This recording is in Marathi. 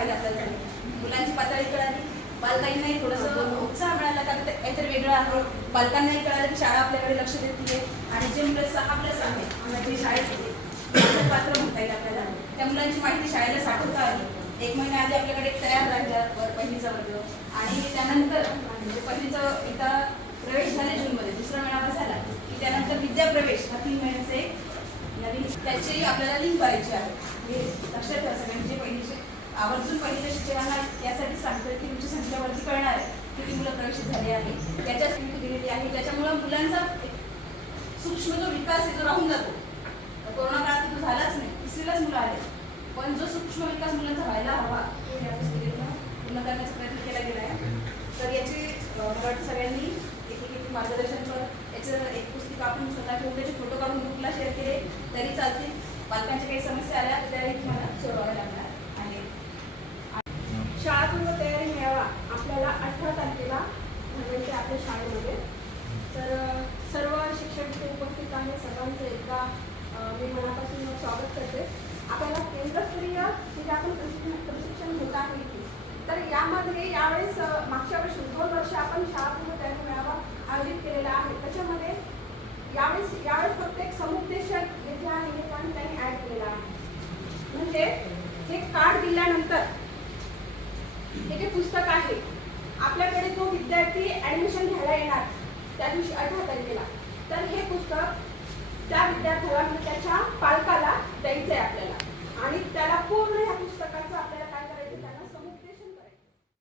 फायदा आपल्याला मुलांची पातळी कळाली. पालकांनाही थोडंसं उत्साह मिळाला कारण काहीतरी वेगळं आहे. पालकांनाही कळालं की शाळा आपल्याकडे लक्ष देते आणि जे मुलं सहा प्लस आहे जे शाळेत येते पात्र म्हणता येईल आपल्याला. त्या मुलांची माहिती शाळेला साठवता आली. एक महिना आधी आपल्याकडे तयार राहिल्या वर पहिलीचा वर्ग. आणि त्यानंतर म्हणजे पहिलीचं एकदा प्रवेश झाले जूनमध्ये दुसरा मेळावा झाला. की त्यानंतर विद्याप्रवेश हा तीन महिन्याचे एक नवीन त्याची आपल्याला लिंक करायची आहे. हे लक्षात ठेवा सगळ्यांचे पहिलीचे आवर्जून पहिल्या शिक्षकांना यासाठी सांगतोय की तुमची संख्या वरती कळणार आहे किती मुलं प्रवेशित झाले आहे. त्याच्या संख्या दिलेली आहे. त्याच्यामुळं मुलांचा सूक्ष्म जो विकास आहे तो राहून जातो. कोरोना काळात तो झालाच नाही. तिसरीलाच मुलं आले पण जो सूक्ष्म विकास मुलांचा व्हायला हवा तो या पुस्तिकेतनं पूर्ण करण्याचा प्रयत्न केला गेला आहे. तर याची मला वाटतं सगळ्यांनी एक एक मार्गदर्शन करत याचं एक पुस्तक आपण स्वतः ठेवून त्याचे फोटो काढून ग्रुपला शेअर केले. तरी चालतील. पालकांच्या काही समस्या आल्या तर शाळापूर्व तयारी मेळावा आपल्याला अठरा तारखेला भरवायचे आपल्या शाळेमध्ये. तर सर्व शिक्षक जे उपस्थित आहे सर्वांचं एकदा मी मनापासून स्वागत करते. आपल्याला केंद्रस्तरीय तिथे आपण प्रशिक्षण प्रशिक्षण घेत आहे की? तर यामध्ये यावेळेस मागच्या वर्षी दोन वर्ष आपण शाळापूर्व तयारी मेळावा आयोजित केलेला आहे. त्याच्यामध्ये यावेळेस यावेळेस प्रत्येक समुपदेशक येथे आहे हे पण त्यांनी ॲड केलेला आहे. म्हणजे हे कार्ड दिल्यानंतर हे जे पुस्तक आहे आपल्याकडे जो विद्यार्थी ऍडमिशन घ्यायला येणार त्या दिवशी अठरा तारखेला.